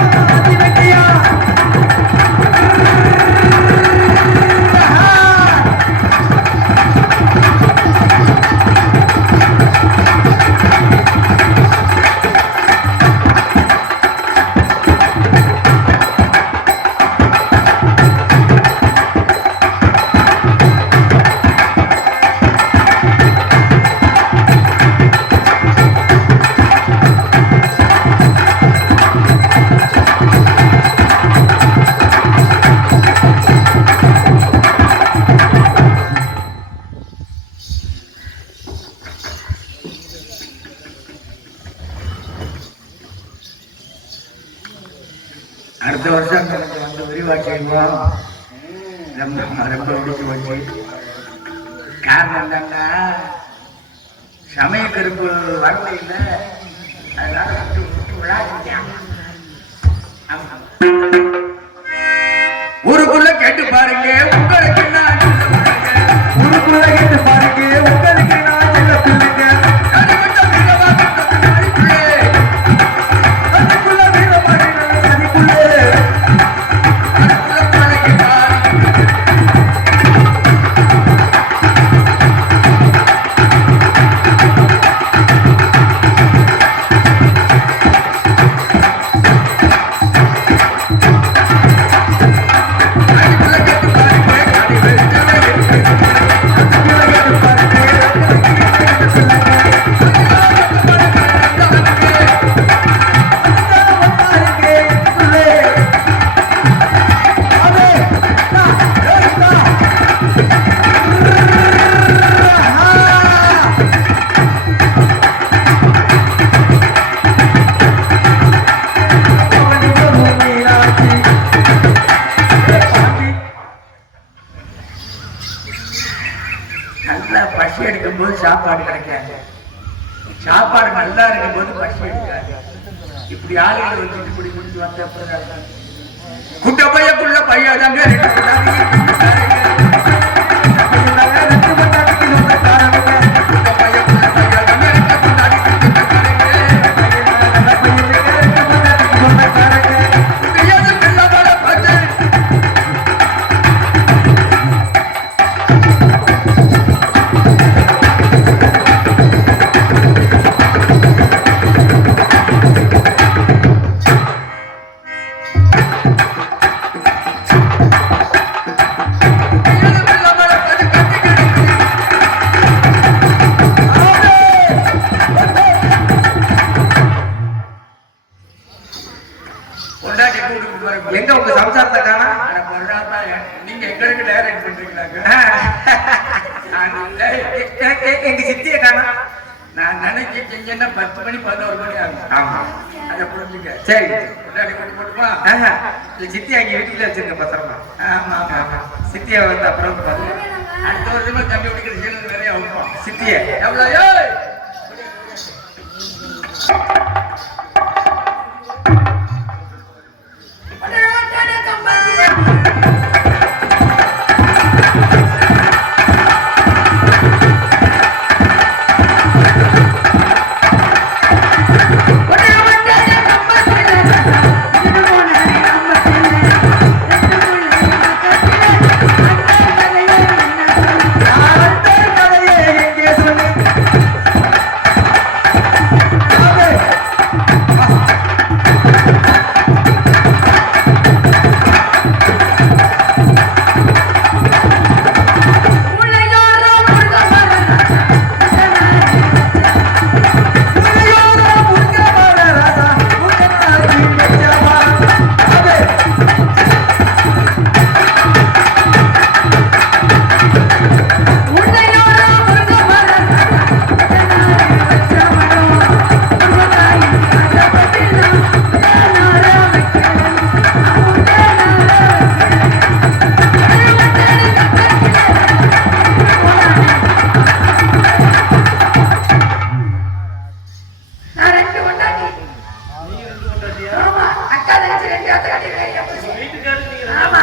அடுத்த எனக்கு வந்து ரொம்ப ரொம்ப பிடிச்சி போச்சு காரணம் என்னன்னா சமய கருப்பு வரல இல்லை அதனால விட்டு விட்டு விளையாடிட்டேன் ஊருக்குள்ள கேட்டு பாருங்க உங்களுக்கு நான் ஊருக்குள்ள கேட்டு பாருங்க உங்களுக்கு நான் நல்லா பசி எடுக்கும் போது சாப்பாடு கிடைக்காது. சாப்பாடு நல்லா இருக்கும் போது பசி எடுக்காது. இப்படி ஆளுகளை வச்சுட்டு இப்படி முடிஞ்சு வந்த அப்புறம் குட்ட பையக்குள்ள நினைச்சு செஞ்சேன்னா பத்து மணி பதினோரு மணி ஆகும். ஆமா. அதை புரிஞ்சுக்க. சரி. பொண்டாட்டி கூட்டி போட்டுமா சித்தி அங்க வீட்டுல வச்சிருக்க பத்திரமா? ஆமா ஆமா. சித்திய வந்து அப்புறம். அடுத்த வருஷமா தம்பி குடிக்கிற சீனல் நிறைய வைப்போம் சித்திய. எவ்வளோ?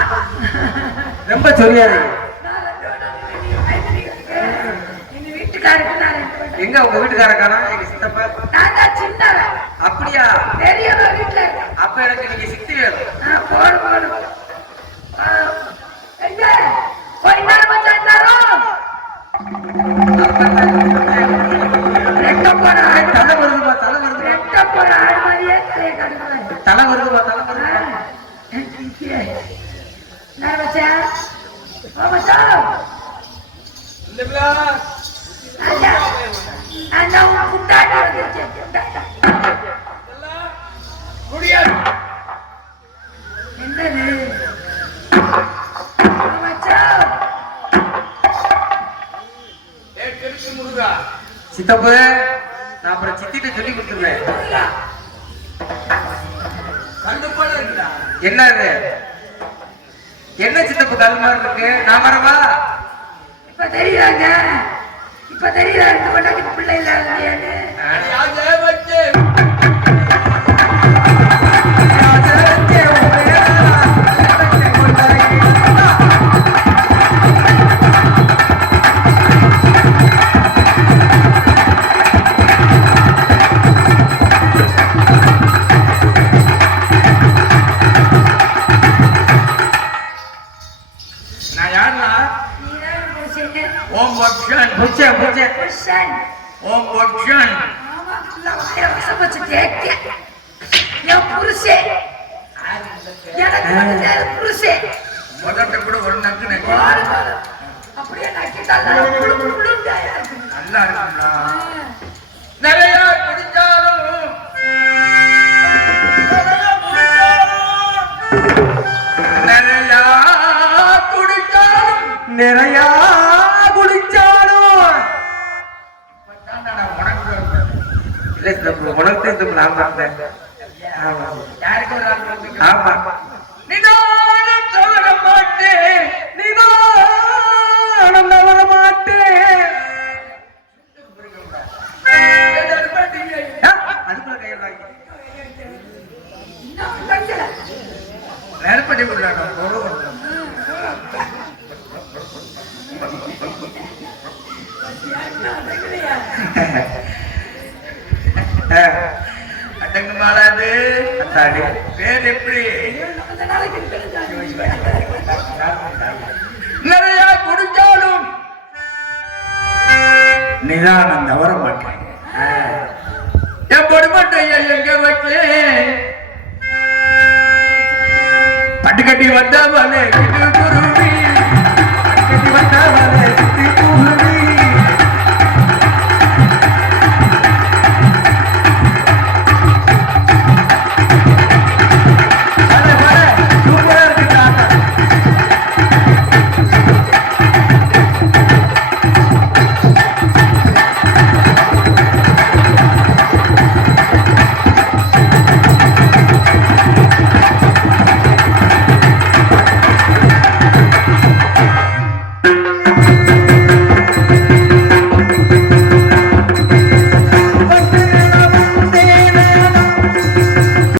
ரொம்ப சொல்லாது எங்க உங்க வீட்டுக்கார காணா எங்க சித்தப்பா? அப்படியா? அப்ப அப்ப எனக்கு நீங்க சித்தி வேணும். போடு, போடு. வந்துருச்சு, குண்டாடி. முடியாது. என்னது சித்தப்பு நான் அப்புறம் சித்திட்ட சொல்லி கொடுத்துருவேன். என்ன என்ன சித்தப்பு மாதிரி இருக்கு? நான் வரவா? இப்ப தெரியுறாங்க இப்ப தெரியுதா? இந்த கொண்டாடி பிள்ளை இல்லாதன்னு ஓம் பக்ஷன் புச்சே புச்சே புருஷன். ஓம் பக்ஷன் ஆமா, வாயில விஷம் வச்சு தேய்க்க. என் புருஷன். எனக்கு தேவை புருஷன். முதல்ல கூட ஒரு நக்கு. அப்படியே இருக்கு. நல்லா இருக்குங்களா உனக்கு சித்தப்பு நான் பார்த்தேன் ஆமா. நிதானம் தவற மாட்டேன். நிதானம் தவற மாட்டேன். அதுக்குள்ள கையில். அடங்கு மாறாது அத்தாடி. பேர் எப்படி? நிறைய குடிச்சாலும் நிதானம் தவற மாட்டேன். என் பொடுமட்டைய எங்க வச்சு? பட்டுக்கட்டி வந்தவனே இது குரு